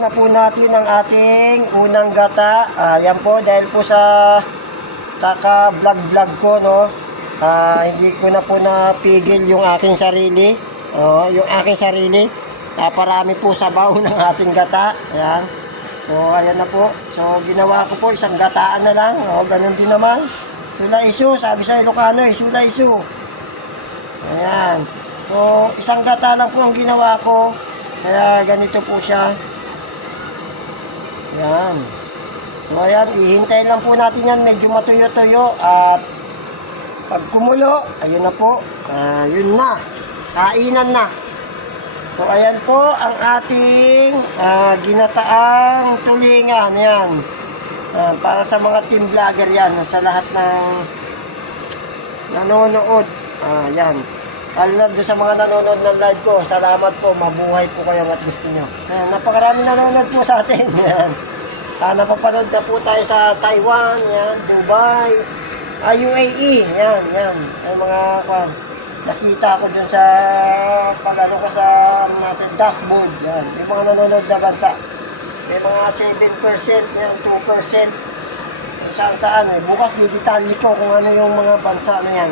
Na po natin ang ating unang gata. Yan po dahil po sa kaka-vlog ko, no. Hindi ko na po napigil yung aking sarili. Yung aking sarili. Parami po sabaw ng ating gata. Ayan. So ayan na po. So ginawa ko po isang gataan na lang. Ganun din naman. Sula isu, sabi sa Ilocano, sula isu. Ayan. So isang gata lang po ang ginawa ko. Kaya ganito po siya. Yan. So ayan, ihintay lang po natin yan, medyo matuyo-tuyo at pag kumulo, ayun na po, yun na, kainan na. So ayan po ang ating ginataang tulingan, yan. Para sa mga team vlogger yan, sa lahat ng nanonood, yan. Lalo na doon sa mga nanonood ng live ko, salamat po, mabuhay po kayo at gusto nyo. Ayan, napakaraming nanonood po sa atin. Ayan. Napapanood na po tayo sa Taiwan, yan, Dubai, UAE, yan. Ay mga nakita ko dun sa pagano ko sa natin dashboard, yan. May mga nanonood na bansa. May mga 7%, yan, 2%. Saan, bukas didetalye ko kung ano yung mga bansa na yan.